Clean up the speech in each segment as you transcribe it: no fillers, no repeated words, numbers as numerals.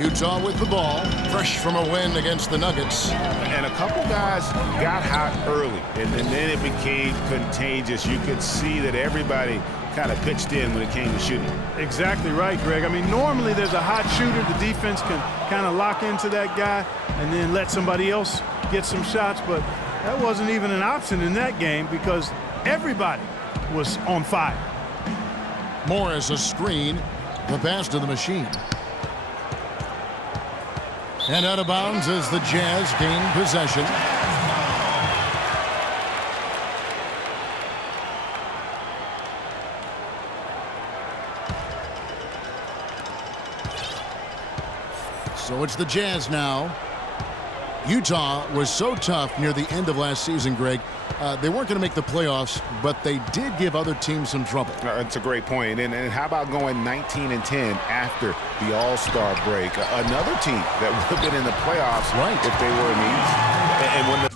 Utah with the ball, fresh from a win against the Nuggets. And a couple guys got hot early, and then it became contagious. You could see that everybody kind of pitched in when it came to shooting. Exactly right, Greg. I mean, normally there's a hot shooter. The defense can kind of lock into that guy and then let somebody else get some shots, but that wasn't even an option in that game because everybody was on fire. Morris a screen, the pass to the machine. And out of bounds as the Jazz gain possession. So it's the Jazz now. Utah was so tough near the end of last season, Greg. They weren't going to make the playoffs, but they did give other teams some trouble. That's a great point. And how about going 19-10 after the All-Star break? Another team that would have been in the playoffs if they were in the East. And when the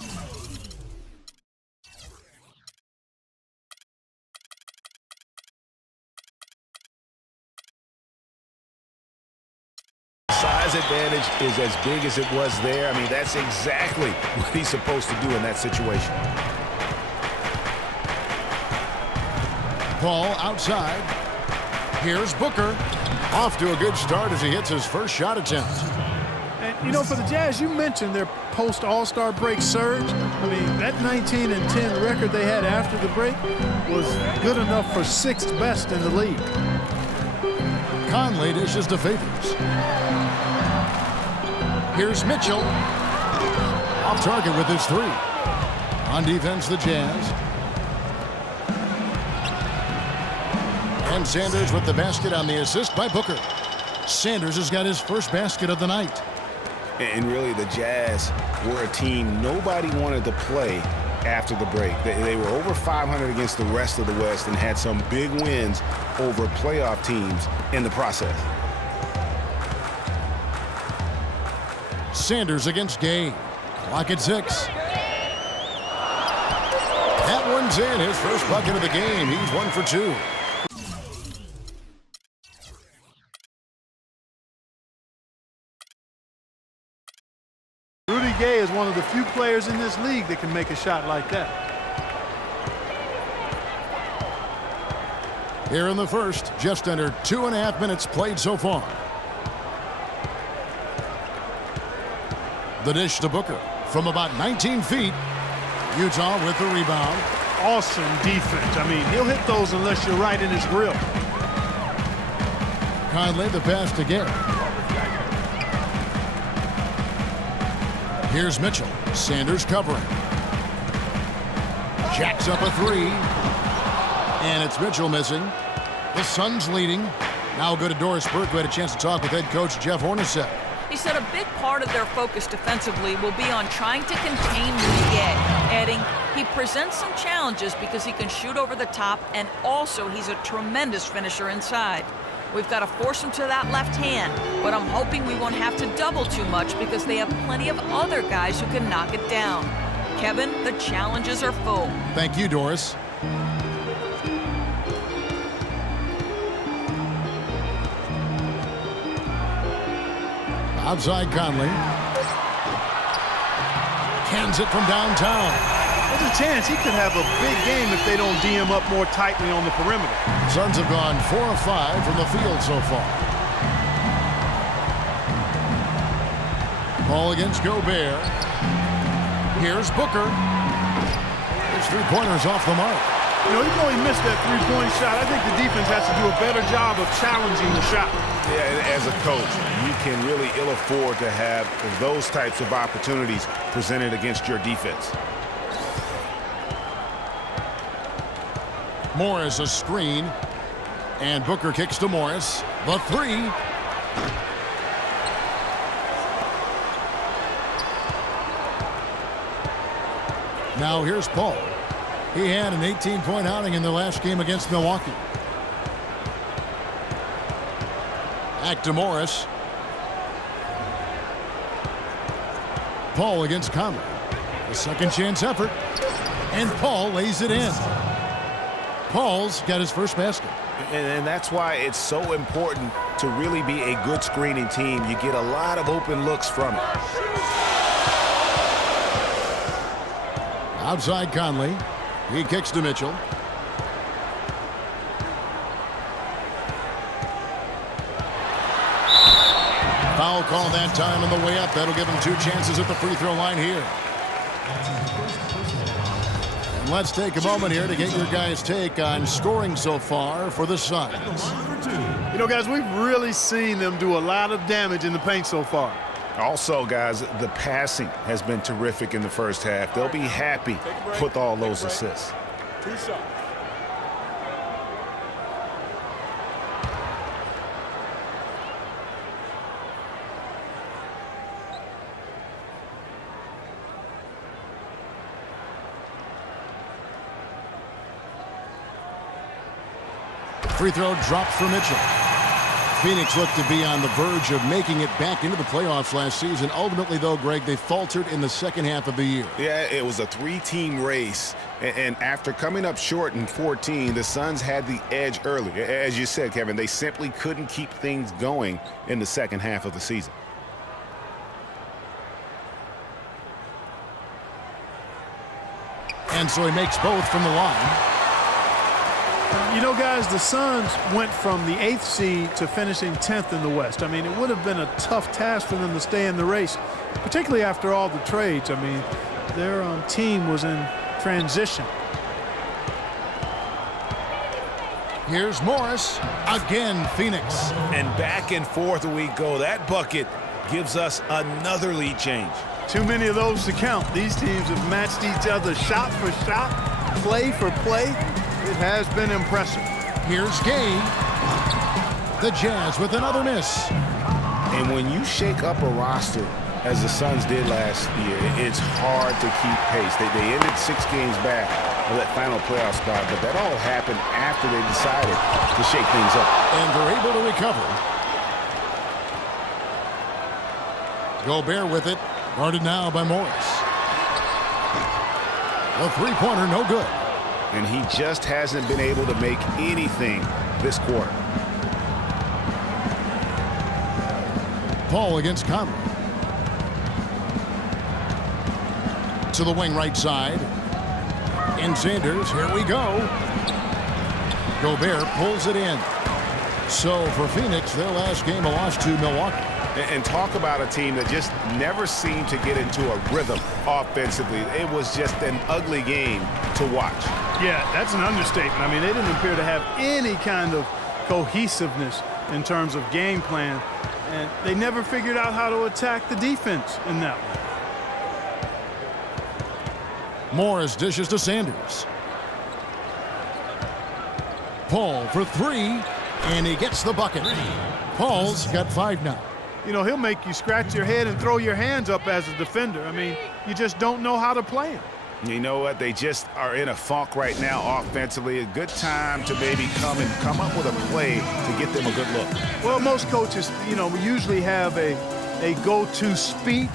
size advantage is as big as it was there, I mean, that's exactly what he's supposed to do in that situation. Paul outside. Here's Booker. Off to a good start as he hits his first shot attempt. And, you know, for the Jazz, you mentioned their post-All-Star break surge. I mean, that 19-10 record they had after the break was good enough for 6th best in the league. Conley dishes to Favors. Here's Mitchell. Off target with his 3. On defense, the Jazz. And Sanders with the basket on the assist by Booker. Sanders has got his first basket of the night. And really, the Jazz were a team nobody wanted to play after the break. They were over 500 against the rest of the West and had some big wins over playoff teams in the process. Sanders against Gay. Clock at 6. That one's in. His first bucket of the game. He's 1 for 2. Rudy Gay is one of the few players in this league that can make a shot like that. Here in the first, just under 2.5 minutes played so far. The dish to Booker from about 19 feet. Utah with the rebound. Awesome defense. I mean, he'll hit those unless you're right in his grill. Conley the pass to Gay. Here's Mitchell. Sanders covering. Jacks up a 3. And it's Mitchell missing. The Suns leading. Now go to Doris Burke, who had a chance to talk with head coach Jeff Hornacek. He said a big part of their focus defensively will be on trying to contain Rudy Gay, adding he presents some challenges because he can shoot over the top and also he's a tremendous finisher inside. We've got to force him to that left hand, but I'm hoping we won't have to double too much because they have plenty of other guys who can knock it down. Kevin, the challenges are full. Thank you, Doris. Outside Conley. Cans it from downtown. There's a chance he could have a big game if they don't D him up more tightly on the perimeter. Suns have gone 4 of 5 from the field so far. Ball against Gobert. Here's Booker. His 3-pointers off the mark. You know, even though he missed that 3-point shot, I think the defense has to do a better job of challenging the shot. Yeah, as a coach, you can really ill afford to have those types of opportunities presented against your defense. Morris a screen. And Booker kicks to Morris. The 3. Now here's Paul. He had an 18-point outing in their last game against Milwaukee. Back to Morris. Paul against Conley. A second chance effort. And Paul lays it in. Paul's got his first basket. And that's why it's so important to really be a good screening team. You get a lot of open looks from it. Outside Conley. He kicks to Mitchell. Foul call that time on the way up. That'll give him 2 chances at the free throw line here. And let's take a moment here to get your guys' take on scoring so far for the Suns. You know, guys, we've really seen them do a lot of damage in the paint so far. Also, guys, the passing has been terrific in the first half. They'll be happy with all those assists. 2 shots. Free throw drops for Mitchell. Phoenix looked to be on the verge of making it back into the playoffs last season. Ultimately, though, Greg, they faltered in the second half of the year. Yeah, it was a 3-team race. And after coming up short in 14, the Suns had the edge early. As you said, Kevin, they simply couldn't keep things going in the second half of the season. And so he makes both from the line. You know, guys, the Suns went from the 8th seed to finishing 10th in the West. I mean, it would have been a tough task for them to stay in the race, particularly after all the trades. I mean, their team was in transition. Here's Morris. Again, Phoenix. And back and forth we go. That bucket gives us another lead change. Too many of those to count. These teams have matched each other shot for shot, play for play. It has been impressive. Here's Gay. The Jazz with another miss. And when you shake up a roster, as the Suns did last year, it's hard to keep pace. They ended 6 games back of that final playoff spot, but that all happened after they decided to shake things up. And they're able to recover. Gobert with it. Guarded now by Morris. The three-pointer, no good. And he just hasn't been able to make anything this quarter. Paul against Conley. To the wing right side. In Sanders, here we go. Gobert pulls it in. So for Phoenix, their last game a loss to Milwaukee. And talk about a team that just never seemed to get into a rhythm offensively. It was just an ugly game to watch. Yeah, that's an understatement. I mean, they didn't appear to have any kind of cohesiveness in terms of game plan, and they never figured out how to attack the defense in that one. Morris dishes to Sanders. Paul for 3, and he gets the bucket. Paul's got 5 now. You know, he'll make you scratch your head and throw your hands up as a defender. I mean, you just don't know how to play him. You know what? They just are in a funk right now offensively. A good time to maybe come up with a play to get them a good look. Well, most coaches, you know, usually have a go-to speech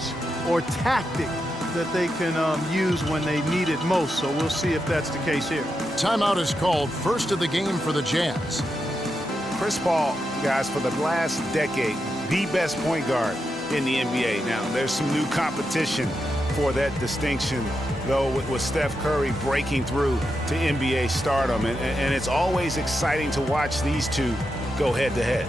or tactic that they can use when they need it most. So we'll see if that's the case here. Timeout is called. First of the game for the Jazz. Chris Paul, guys, for the last decade, the best point guard in the NBA. Now, there's some new competition for that distinction, though, with Steph Curry breaking through to NBA stardom. And it's always exciting to watch these two go head-to-head.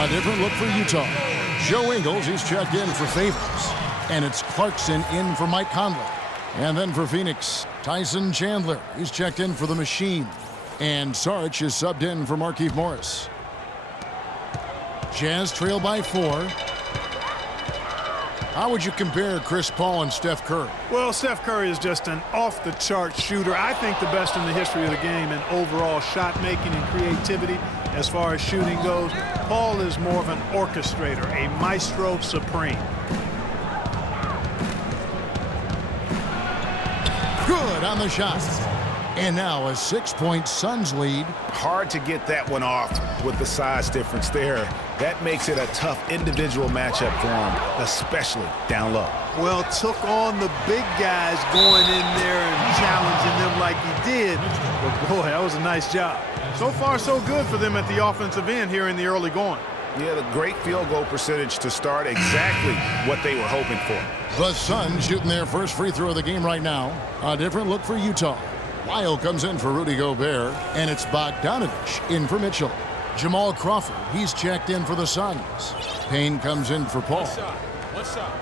A different look for Utah. Joe Ingles, he's checked in for Favors. And it's Clarkson in for Mike Conley. And then for Phoenix, Tyson Chandler, he's checked in for the Machine. And Saric is subbed in for Markieff Morris. Jazz trail by 4. How would you compare Chris Paul and Steph Curry? Well, Steph Curry is just an off-the-chart shooter. I think the best in the history of the game in overall shot making and creativity as far as shooting goes. Paul is more of an orchestrator, a maestro supreme. Good on the shot. And now a 6-point Suns lead. Hard to get that one off with the size difference there. That makes it a tough individual matchup for him, especially down low. Well, took on the big guys going in there and challenging them like he did. But boy, that was a nice job. So far, so good for them at the offensive end here in the early going. Yeah, the great field goal percentage to start, exactly what they were hoping for. The Suns shooting their first free throw of the game right now. A different look for Utah. Lyle comes in for Rudy Gobert, and it's Bogdanovich in for Mitchell. Jamal Crawford, he's checked in for the Suns. Payne comes in for Paul. What's up?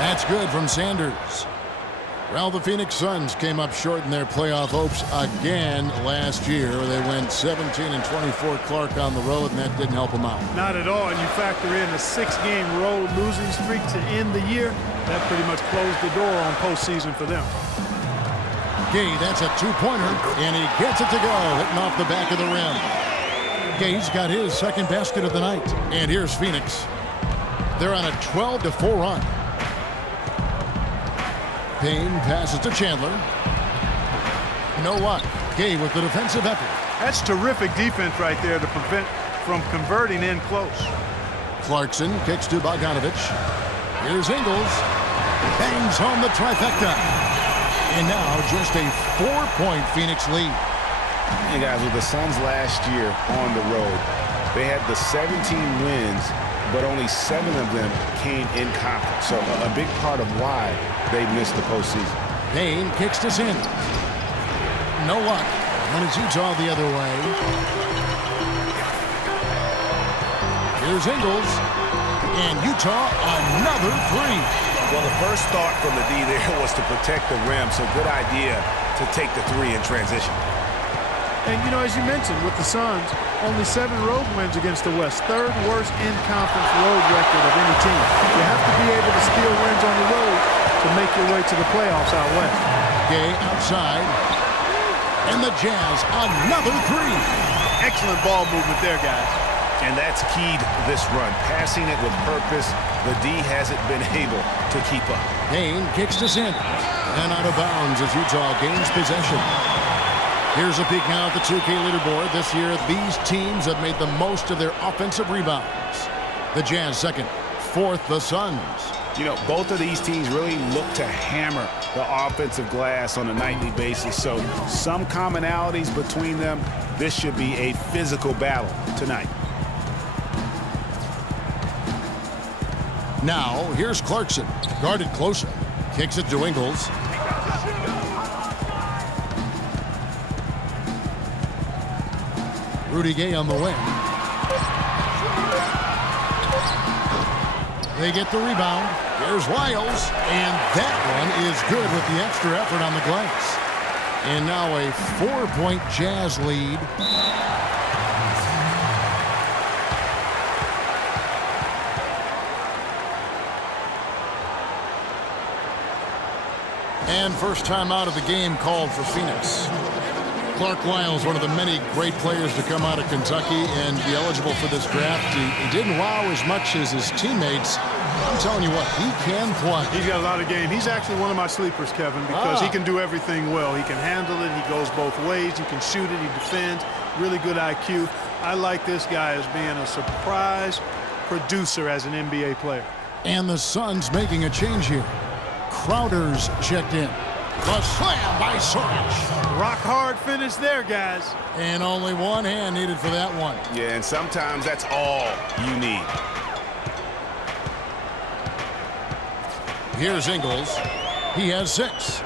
That's good from Sanders. Well, the Phoenix Suns came up short in their playoff hopes again last year. They went 17-24 Clark on the road, and that didn't help them out. Not at all, and you factor in a 6-game road losing streak to end the year. That pretty much closed the door on postseason for them. Gay, that's a two-pointer, and he gets it to go, hitting off the back of the rim. Gay's got his second basket of the night. And here's Phoenix. They're on a 12-4 run. Payne passes to Chandler. No luck. Gay with the defensive effort. That's terrific defense right there to prevent from converting in close. Clarkson kicks to Bogdanovich. Here's Ingles. Bangs home the trifecta. And now just a 4-point Phoenix lead. Hey guys, with the Suns last year on the road, they had the 17 wins, but only 7 of them came in conference. So a big part of why they missed the postseason. Payne kicks to Sanders. No luck. And it's Utah the other way. Here's Ingles. And Utah another three. Well, the first thought from the D there was to protect the rim, so good idea to take the three in transition. And, you know, as you mentioned, with the Suns, only 7 road wins against the West. 3rd worst in-conference road record of any team. You have to be able to steal wins on the road to make your way to the playoffs out west. Gay outside. And the Jazz, another three. Excellent ball movement there, guys. And that's keyed this run. Passing it with purpose, the D hasn't been able to keep up. Payne kicks to Sanders. And out of bounds as Utah gains possession. Here's a peek now at the 2K leaderboard. This year, these teams have made the most of their offensive rebounds. The Jazz second, 4th the Suns. You know, both of these teams really look to hammer the offensive glass on a nightly basis. So some commonalities between them. This should be a physical battle tonight. Now, here's Clarkson. Guarded closer. Kicks it to Ingles. Rudy Gay on the wing. They get the rebound. There's Wiles. And that one is good with the extra effort on the glass. And now a 4-point Jazz lead. And first time out of the game called for Phoenix. Clark Wiles, one of the many great players to come out of Kentucky and be eligible for this draft. He didn't wow as much as his teammates. I'm telling you what, he can play. He's got a lot of game. He's actually one of my sleepers, Kevin, because he can do everything well. He can handle it. He goes both ways. He can shoot it. He defends. Really good IQ. I like this guy as being a surprise producer as an NBA player. And the Suns making a change here. Crowder's checked in. The slam by Saric. Rock hard finish there, guys. And only one hand needed for that one. Yeah, and sometimes that's all you need. Here's Ingles. He has 6.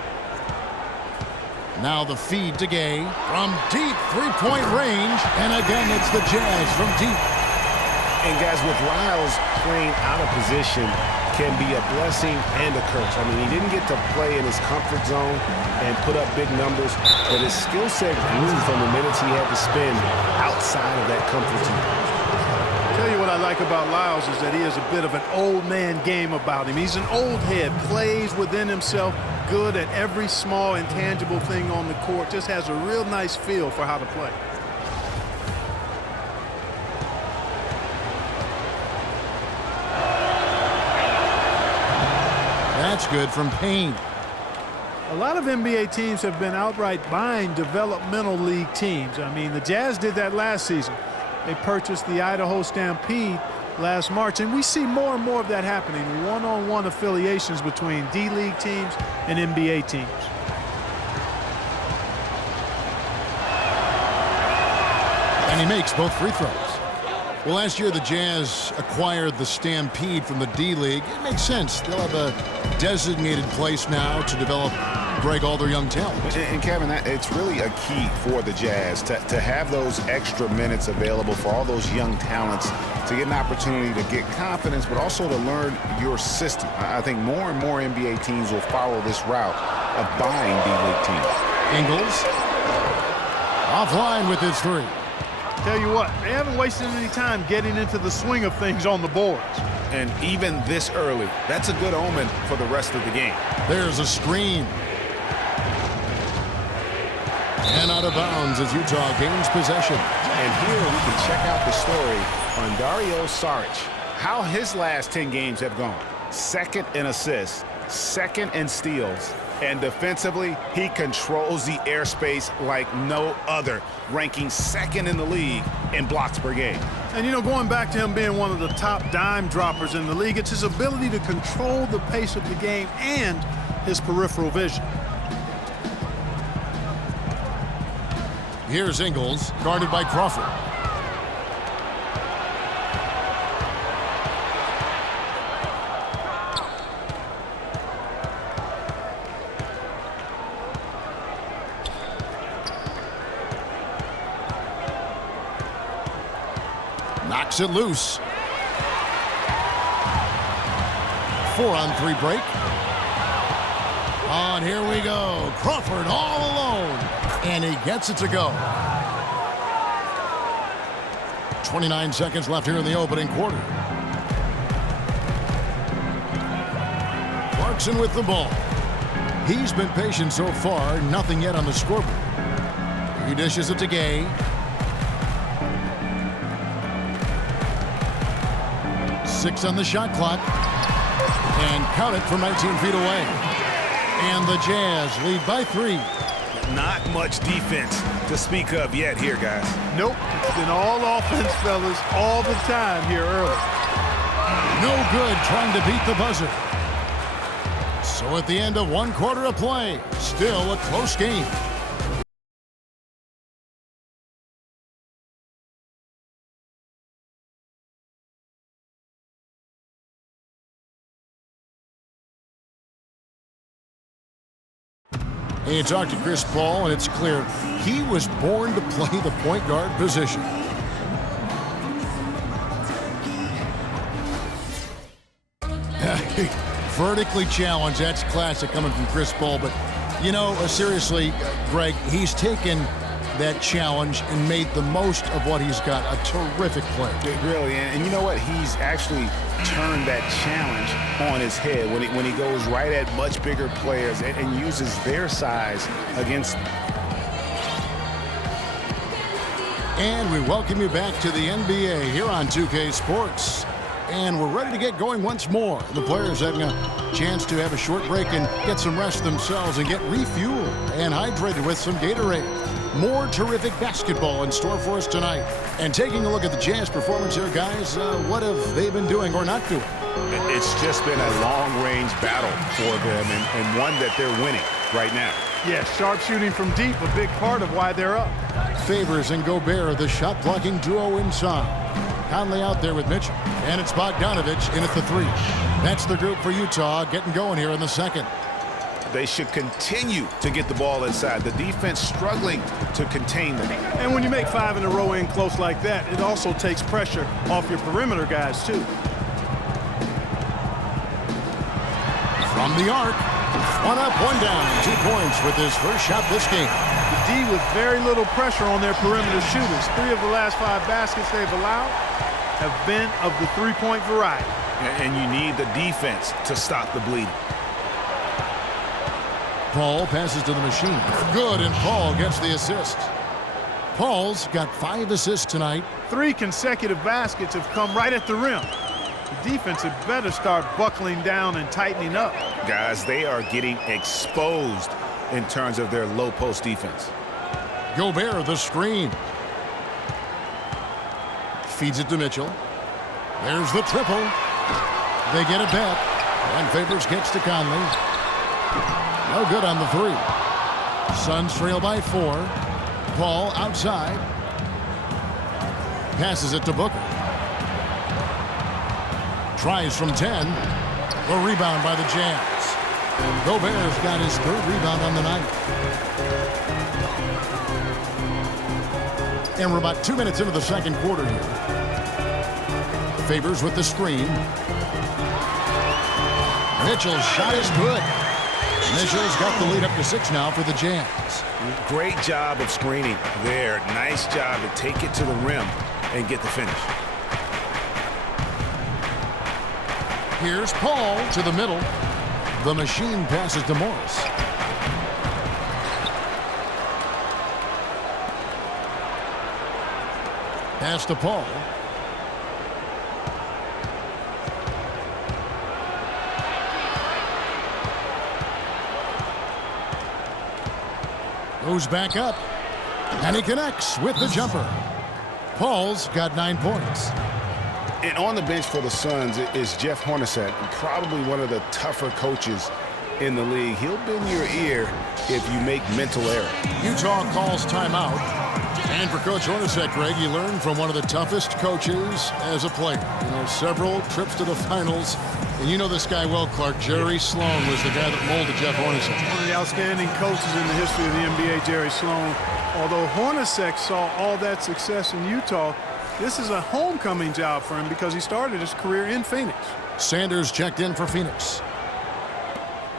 Now the feed to Gay from deep 3-point range. And again, it's the Jazz from deep. And guys, with Lyles playing out of position can be a blessing and a curse. I mean, he didn't get to play in his comfort zone and put up big numbers, but his skill set grew from the minutes he had to spend outside of that comfort zone. I'll tell you what I like about Lyles is that he has a bit of an old man game about him. He's an old head, plays within himself, good at every small intangible thing on the court, just has a real nice feel for how to play. That's good from Payne. A lot of NBA teams have been outright buying developmental league teams. I mean, the Jazz did that last season. They purchased the Idaho Stampede last March, and we see more and more of that happening, one-on-one affiliations between D-League teams and NBA teams. And he makes both free throws. Well, last year the Jazz acquired the Stampede from the D-League. It makes sense. They'll have a designated place now to develop all their young talent. And Kevin, it's really a key for the Jazz to have those extra minutes available for all those young talents to get an opportunity to get confidence, but also to learn your system. I think more and more NBA teams will follow this route of buying D-League teams. Ingles offline with his three. Tell you what, they haven't wasted any time getting into the swing of things on the boards. And even this early, that's a good omen for the rest of the game. There's a screen. And out of bounds as Utah gains possession. And here we can check out the story on Dario Saric. How his last 10 games have gone. Second in assists, second in steals, and defensively, he controls the airspace like no other, ranking second in the league in blocks per game. And, you know, going back to him being one of the top dime droppers in the league, it's his ability to control the pace of the game and his peripheral vision. Here's Ingles, guarded by Crawford. Knocks it loose. 4-on-3 break. On, here we go. Crawford all alone. And he gets it to go. 29 seconds left here in the opening quarter. Clarkson with the ball. He's been patient so far. Nothing yet on the scoreboard. He dishes it to Gay. 6 on the shot clock. And count it from 19 feet away. And the Jazz lead by 3. Not much defense to speak of yet here, guys. Nope. It's been all offense, fellas, all the time here early. No good trying to beat the buzzer. So at the end of one quarter of play, still a close game. And you talk to Chris Paul, and it's clear he was born to play the point guard position. Vertically challenged, that's classic coming from Chris Paul. But, you know, seriously, Greg, he's taken that challenge and made the most of what he's got. A terrific play. Really, and you know what? He's actually turned that challenge on his head when he goes right at much bigger players and uses their size against them. And we welcome you back to the NBA here on 2K Sports. And we're ready to get going once more. The players having a chance to have a short break and get some rest themselves and get refueled and hydrated with some Gatorade. More terrific basketball in store for us tonight. And taking a look at the Jazz performance here, guys, what have they been doing or not doing? It's just been a long-range battle for them and one that they're winning right now. Yeah, sharp shooting from deep, a big part of why they're up. Favors and Gobert, the shot-blocking duo inside. Conley out there with Mitchell. And it's Bogdanovich in at the 3. That's the group for Utah getting going here in the second. They should continue to get the ball inside. The defense struggling to contain them. And when you make 5 in a row in close like that, it also takes pressure off your perimeter guys, too. From the arc, 1 up, 1 down, 2 points with his first shot this game. The D with very little pressure on their perimeter shooters. 3 of the last 5 baskets they've allowed have been of the three-point variety. And you need the defense to stop the bleeding. Paul passes to the machine. Good, and Paul gets the assist. Paul's got 5 assists tonight. 3 consecutive baskets have come right at the rim. The defense had better start buckling down and tightening up. Guys, they are getting exposed in terms of their low post defense. Gobert, the screen. Feeds it to Mitchell. There's the triple. They get it back. And Favors gets to Conley. No good on the 3. Suns trail by 4. Paul outside. Passes it to Booker. Tries from 10. The rebound by the Jazz. Gobert's got his 3rd rebound on the night. And we're about 2 minutes into the second quarter here. Favors with the screen. Mitchell's shot is good. Mitchell's got the lead up to 6 now for the Jazz. Great job of screening there. Nice job to take it to the rim and get the finish. Here's Paul to the middle. The machine passes to Morris. Pass to Paul. Goes back up. And he connects with the jumper. Paul's got 9 points. And on the bench for the Suns is Jeff Hornacek, probably one of the tougher coaches in the league. He'll bend your ear if you make mental errors. Utah calls timeout. And for Coach Hornacek, Greg, he learned from one of the toughest coaches as a player. You know, several trips to the finals. And you know this guy well, Clark. Jerry Sloan was the guy that molded Jeff Hornacek. One of the outstanding coaches in the history of the NBA, Jerry Sloan. Although Hornacek saw all that success in Utah, this is a homecoming job for him because he started his career in Phoenix. Sanders checked in for Phoenix.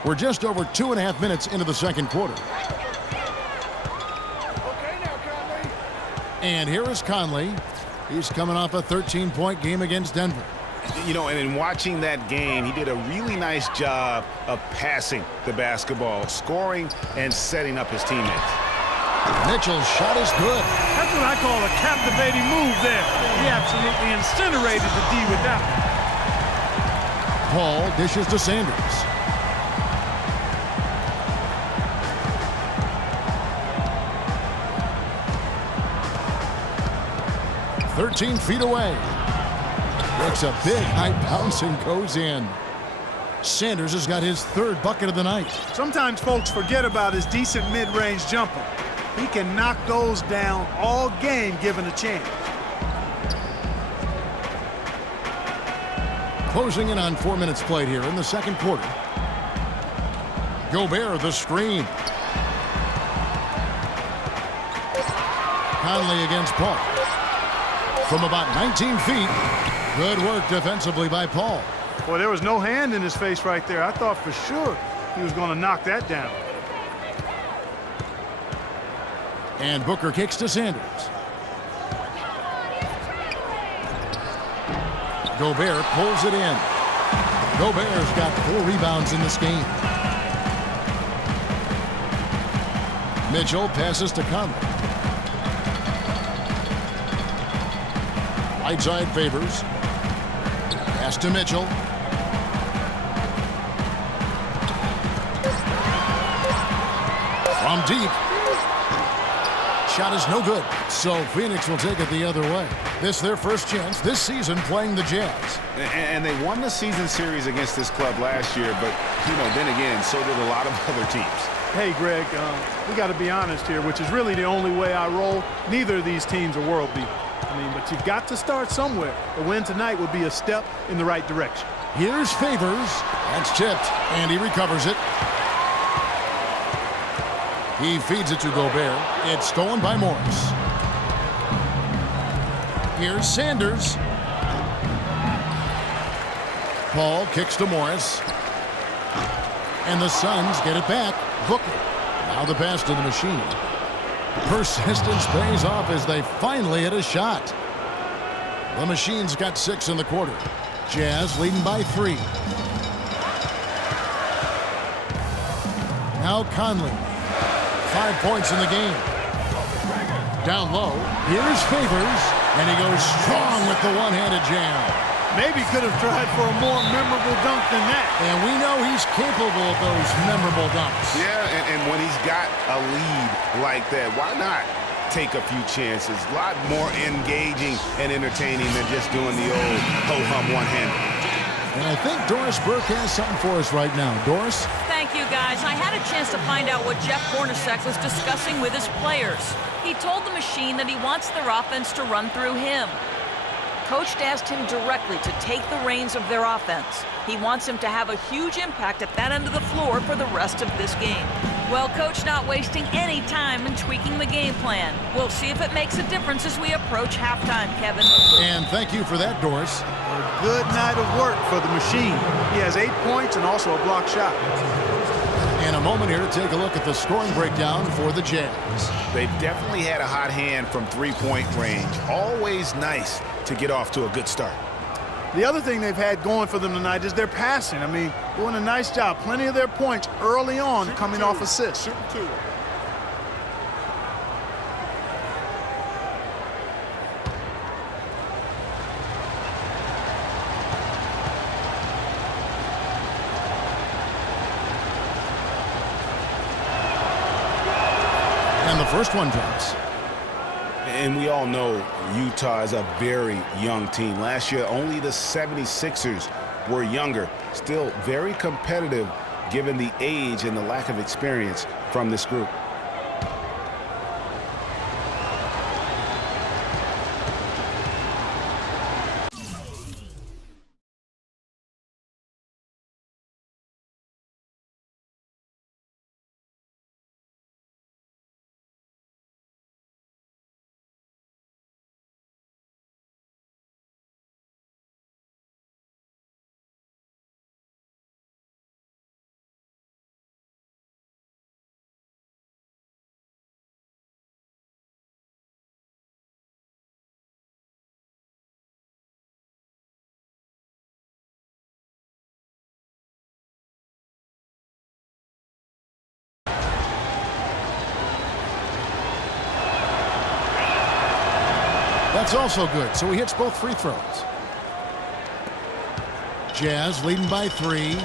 We're just over 2.5 minutes into the second quarter. And here is Conley. He's coming off a 13-point game against Denver. You know, and in watching that game, he did a really nice job of passing the basketball, scoring, and setting up his teammates. Mitchell's shot is good. That's what I call a captivating move there. He absolutely incinerated the D with that one. Paul dishes to Sanders. "13 feet away." Makes a big high bounce and goes in. Sanders has got his 3rd bucket of the night. Sometimes folks forget about his decent mid-range jumper. He can knock those down all game given a chance. Closing in on 4 minutes played here in the second quarter. Gobert, the screen. Conley against Paul. From about 19 feet. Good work defensively by Paul. Boy, there was no hand in his face right there. I thought for sure he was going to knock that down. And Booker kicks to Sanders. Gobert pulls it in. Gobert's got 4 rebounds in this game. Mitchell passes to Conley. Right side Favors. Pass to Mitchell. From deep. Shot is no good. So Phoenix will take it the other way. This their first chance this season playing the Jazz. And they won the season series against this club last year, but, you know, then again, so did a lot of other teams. Hey, Greg, we got to be honest here, which is really the only way I roll. Neither of these teams are world beaters. I mean, but you've got to start somewhere. A win tonight would be a step in the right direction. Here's Favors. That's tipped, and he recovers it. He feeds it to Gobert. It's stolen by Morris. Here's Sanders. Paul kicks to Morris. And the Suns get it back. Booker. Now the pass to the machine. Persistence pays off as they finally hit a shot. The machine's got 6 in the quarter. Jazz leading by 3. Now Conley. 5 points in the game. Down low. Here's Favors. And he goes strong with the one-handed jam. Maybe could have tried for a more memorable dunk than that. And we know he's capable of those memorable dunks. Yeah, and when he's got a lead like that, why not take a few chances? A lot more engaging and entertaining than just doing the old ho-hum one-hander. And I think Doris Burke has something for us right now. Doris? Thank you, guys. I had a chance to find out what Jeff Hornacek was discussing with his players. He told the machine that he wants their offense to run through him. Coach asked him directly to take the reins of their offense. He wants him to have a huge impact at that end of the floor for the rest of this game. Well, Coach not wasting any time in tweaking the game plan. We'll see if it makes a difference as we approach halftime, Kevin. And thank you for that, Doris. A good night of work for the machine. He has 8 points and also a block shot. In a moment here to take a look at the scoring breakdown for the Jazz. They've definitely had a hot hand from three-point range. Always nice to get off to a good start. The other thing they've had going for them tonight is their passing. I mean, doing a nice job. Plenty of their points early on coming off assists. And the first one drops. And we all know Utah is a very young team. Last year, only the 76ers were younger. Still very competitive given the age and the lack of experience from this group. That's also good, so he hits both free throws. Jazz leading by 3.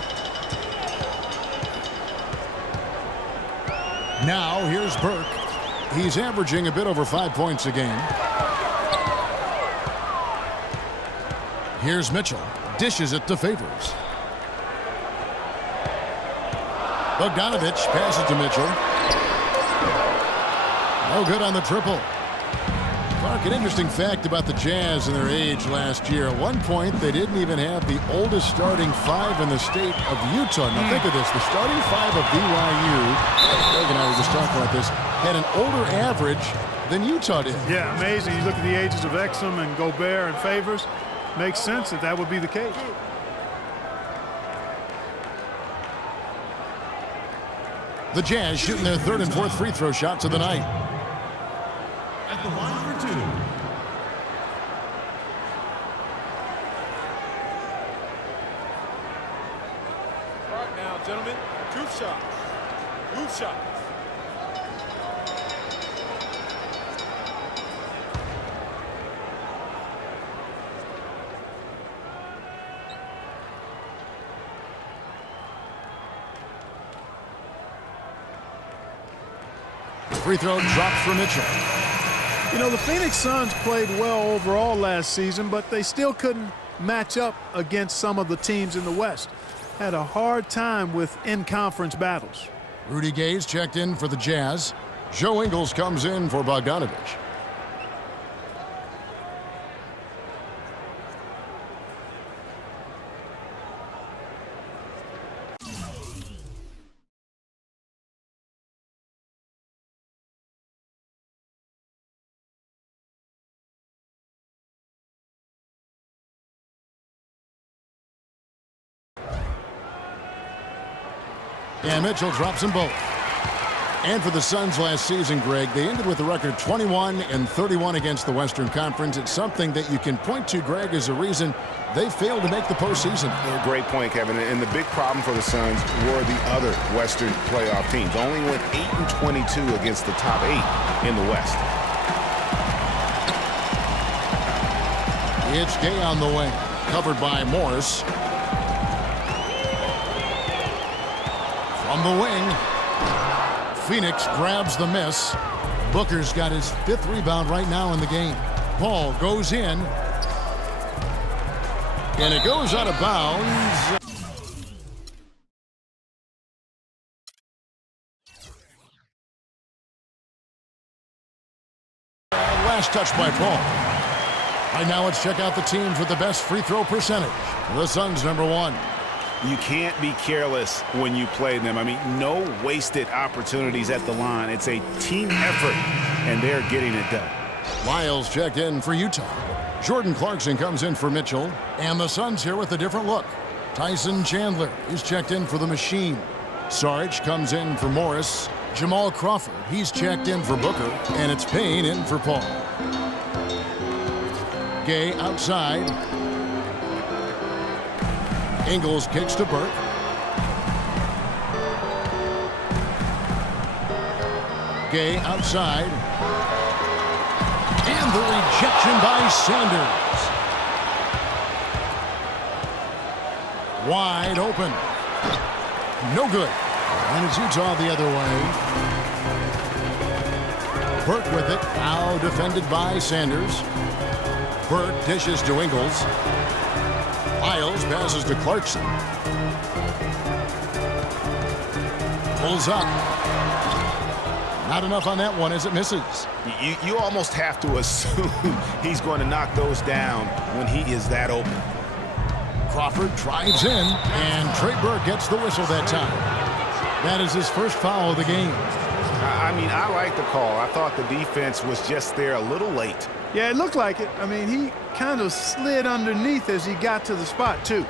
Now here's Burke. He's averaging a bit over 5 points a game. Here's Mitchell. Dishes it to Favors. Bogdanovich passes to Mitchell. No good on the triple. Clark, an interesting fact about the Jazz and their age last year. At one point, they didn't even have the oldest starting 5 in the state of Utah. Now think of this. The starting 5 of BYU, Greg and I were just talking about this, had an older average than Utah did. Yeah, amazing. You look at the ages of Exum and Gobert and Favors. Makes sense that that would be the case. The Jazz shooting their 3rd and 4th free throw shots of the night. At the line for 2. All right now, gentlemen, 2 shots. 2 shots. Free throw drops for Mitchell. You know, the Phoenix Suns played well overall last season, but they still couldn't match up against some of the teams in the West. Had a hard time with in-conference battles. Rudy Gay's checked in for the Jazz. Joe Ingles comes in for Bogdanovich. And Mitchell drops them both. And for the Suns last season, Greg, they ended with a record 21-31 against the Western Conference. It's something that you can point to, Greg, as a reason they failed to make the postseason. Yeah, great point, Kevin. And the big problem for the Suns were the other Western playoff teams. Only went 8-22 against the top 8 in the West. It's Gay on the wing, covered by Morris. From the wing, Phoenix grabs the miss. Booker's got his 5th rebound right now in the game. Ball goes in. And it goes out of bounds. Last touch by Paul. Right now, let's check out the teams with the best free throw percentage. The Suns, number 1. You can't be careless when you play them. I mean, no wasted opportunities at the line. It's a team effort, and they're getting it done. Lyles checked in for Utah. Jordan Clarkson comes in for Mitchell. And the Suns here with a different look. Tyson Chandler is checked in for the Machine. Saric comes in for Morris. Jamal Crawford, he's checked in for Booker. And it's Payne in for Paul. Gay outside. Ingles kicks to Burke. Gay outside. And the rejection by Sanders. Wide open. No good. And it's Utah the other way. Burke with it. Now defended by Sanders. Burke dishes to Ingles. Lyles passes to Clarkson. Pulls up. Not enough on that one as it misses. You almost have to assume he's going to knock those down when he is that open. Crawford drives in, and Trey Burke gets the whistle that time. That is his first foul of the game. I mean, I like the call. I thought the defense was just there a little late. Yeah, it looked like it. I mean, he kind of slid underneath as he got to the spot, too.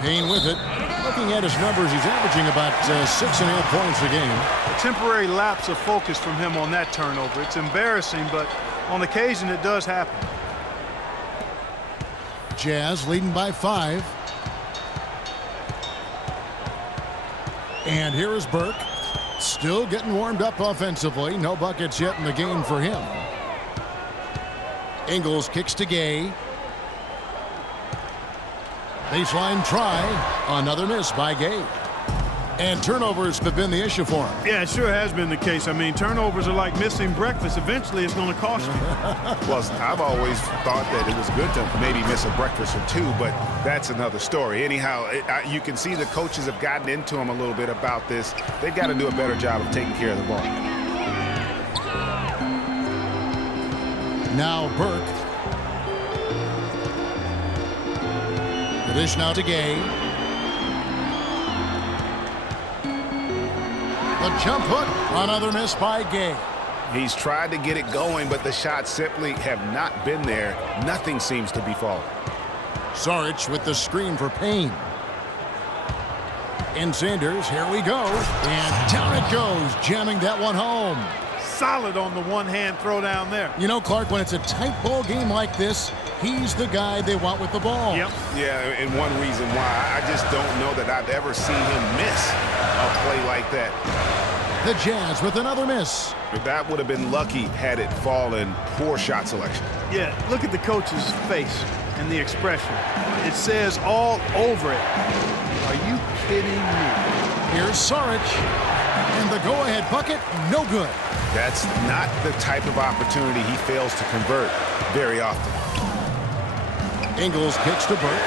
Payne with it. Looking at his numbers, he's averaging about 6.5 points a game. A temporary lapse of focus from him on that turnover. It's embarrassing, but on occasion it does happen. Jazz leading by 5. And here is Burke. Still getting warmed up offensively. No buckets yet in the game for him. Ingles kicks to Gay. Baseline try. Another miss by Gay. And turnovers have been the issue for him. Yeah, it sure has been the case. I mean, turnovers are like missing breakfast. Eventually, it's going to cost you. Well, I've always thought that it was good to maybe miss a breakfast or two, but that's another story. Anyhow, you can see the coaches have gotten into him a little bit about this. They've got to do a better job of taking care of the ball. Now Burke. The dish now to Gay. The jump hook. Another miss by Gay. He's tried to get it going, but the shots simply have not been there. Nothing seems to be falling. Saric with the screen for Payne. And Sanders, here we go. And down it goes, jamming that one home. Solid on the one-hand throw down there. You know, Clark, when it's a tight ball game like this, he's the guy they want with the ball. Yep. Yeah, and one reason why, I just don't know that I've ever seen him miss a play like that. The Jazz with another miss. That would have been lucky had it fallen. Poor shot selection. Yeah, look at the coach's face and the expression. It says all over it. Are you kidding me? Here's Saric. And the go-ahead bucket, no good. That's not the type of opportunity he fails to convert very often. Ingles kicks to Burke.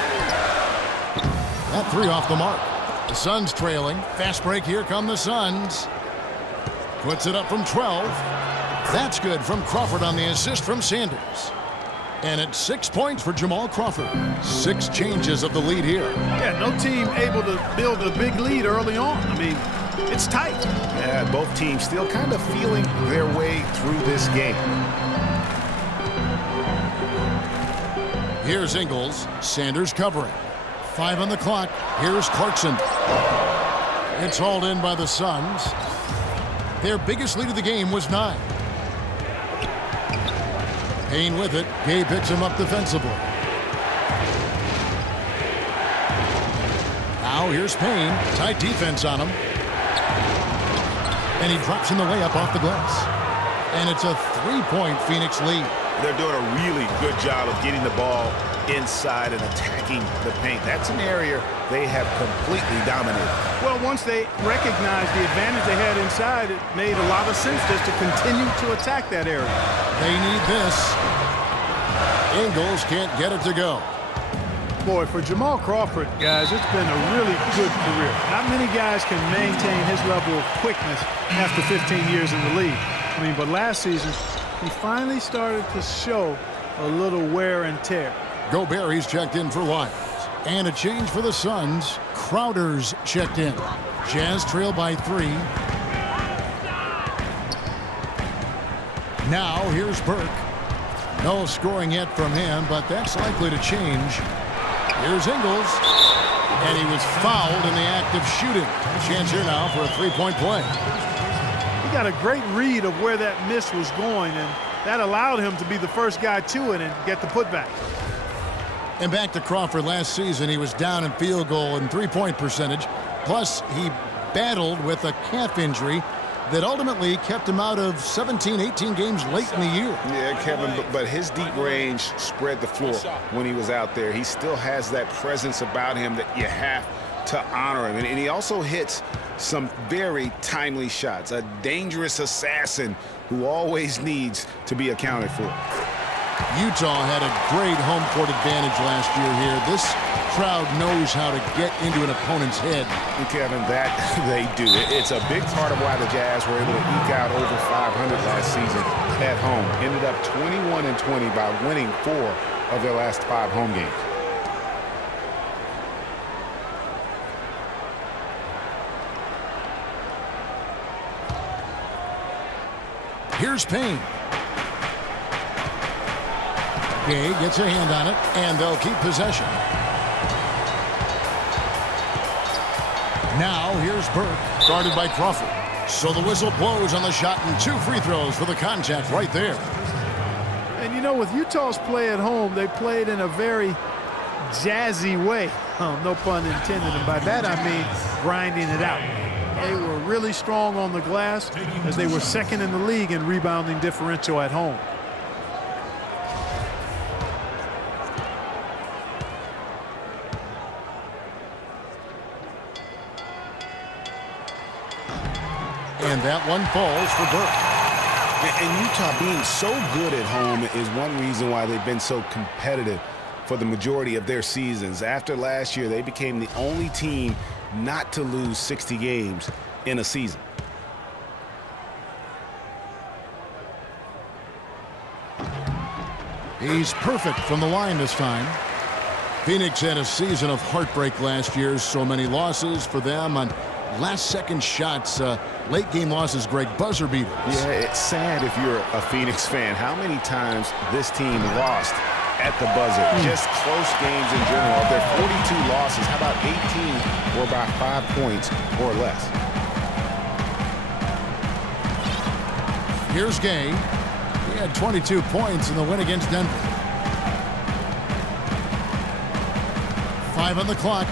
That 3 off the mark. The Suns trailing. Fast break, here come the Suns. Puts it up from 12. That's good from Crawford on the assist from Sanders. And it's 6 points for Jamal Crawford. 6 changes of the lead here. Yeah, no team able to build a big lead early on. I mean, it's tight. Yeah, both teams still kind of feeling their way through this game. Here's Ingles. Sanders covering. 5 on the clock. Here's Clarkson. It's hauled in by the Suns. Their biggest lead of the game was 9. Payne with it. Gay picks him up defensively. Now here's Payne. Tight defense on him. And he drops in the layup off the glass. And it's a 3-point Phoenix lead. They're doing a really good job of getting the ball inside and attacking the paint. That's an area they have completely dominated. Well, once they recognized the advantage they had inside, it made a lot of sense just to continue to attack that area. They need this. Ingles can't get it to go. Boy, for Jamal Crawford, guys, it's been a really good career. Not many guys can maintain his level of quickness after 15 years in the league. I mean, but last season, he finally started to show a little wear and tear. Gobert, he's checked in for Lyons. And a change for the Suns. Crowder's checked in. Jazz trail by 3. Now here's Burke. No scoring yet from him, but that's likely to change. Here's Ingles. And he was fouled in the act of shooting. A chance here now for a 3-point play. He got a great read of where that miss was going, and that allowed him to be the first guy to it and get the putback. And back to Crawford last season, he was down in field goal and 3-point percentage. Plus, he battled with a calf injury that ultimately kept him out of 17, 18 games late in the year. Yeah, Kevin, but his deep range spread the floor when he was out there. He still has that presence about him that you have to honor him. And he also hits some very timely shots. A dangerous assassin who always needs to be accounted for. Utah had a great home court advantage last year here. This crowd knows how to get into an opponent's head. And Kevin, that they do. It's a big part of why the Jazz were able to eke out over 500 last season at home. Ended up 21-20 by winning 4 of their last 5 home games. Here's Payne. Gay gets a hand on it, and they'll keep possession. Now here's Burke, guarded by Crawford. So the whistle blows on the shot, and 2 free throws for the contact right there. And you know, with Utah's play at home, they played in a very jazzy way. Oh, no pun intended. And by that I mean grinding it out. They were really strong on the glass as they were second in the league in rebounding differential at home. And that one falls for Burke. And Utah being so good at home is one reason why they've been so competitive for the majority of their seasons. After last year, they became the only team not to lose 60 games in a season. He's perfect from the line this time. Phoenix had a season of heartbreak last year. So many losses for them on last-second shots. Late-game losses, Greg, buzzer beaters. Yeah, it's sad if you're a Phoenix fan. How many times this team lost at the buzzer? Just close games in general. Of their 42 losses, how about 18 were by 5 points or less? Here's Gay. He had 22 points in the win against Denver. 5 on the clock.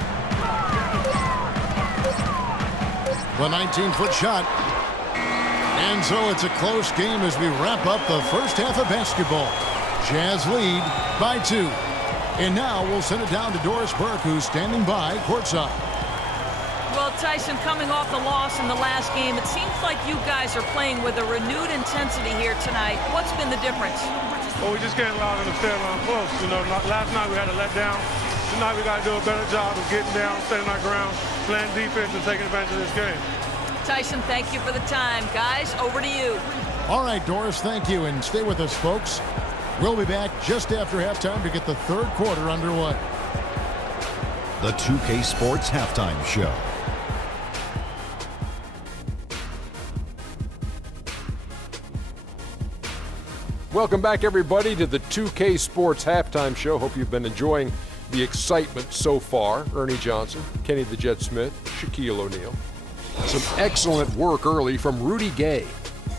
The 19-foot shot. And so it's a close game as we wrap up the first half of basketball. Jazz lead by 2. And now we'll send it down to Doris Burke, who's standing by courtside. Well, Tyson, coming off the loss in the last game, it seems like you guys are playing with a renewed intensity here tonight. What's been the difference? Well, we just can't allow them to stay around close. You know, last night we had a letdown. Tonight we got to do a better job of getting down, staying our ground, playing defense, and taking advantage of this game. Tyson, thank you for the time. Guys, over to you. All right, Doris, thank you. And stay with us, folks. We'll be back just after halftime to get the third quarter underway. The 2K Sports Halftime Show. Welcome back, everybody, to the 2K Sports Halftime Show. Hope you've been enjoying the excitement so far. Ernie Johnson, Kenny the Jet Smith, Shaquille O'Neal. Some excellent work early from Rudy Gay.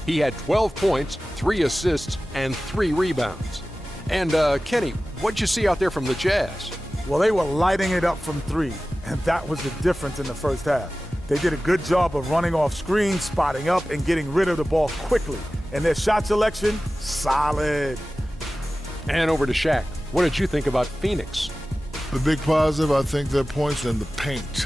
He had 12 points, 3 assists, and 3 rebounds. And Kenny, what'd you see out there from the Jazz? Well, they were lighting it up from 3, and that was the difference in the first half. They did a good job of running off screens, spotting up, and getting rid of the ball quickly. And their shot selection, solid. And over to Shaq. What did you think about Phoenix? The big positive, I think, their points in the paint.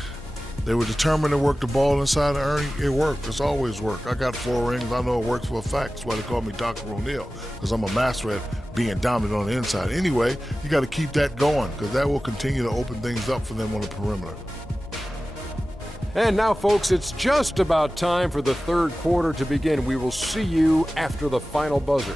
They were determined to work the ball inside of Ernie. It worked. It's always worked. I got 4 rings. I know it works for a fact. That's why they call me Dr. O'Neal, because I'm a master at being dominant on the inside. Anyway, you got to keep that going, because that will continue to open things up for them on the perimeter. And now, folks, it's just about time for the third quarter to begin. We will see you after the final buzzer.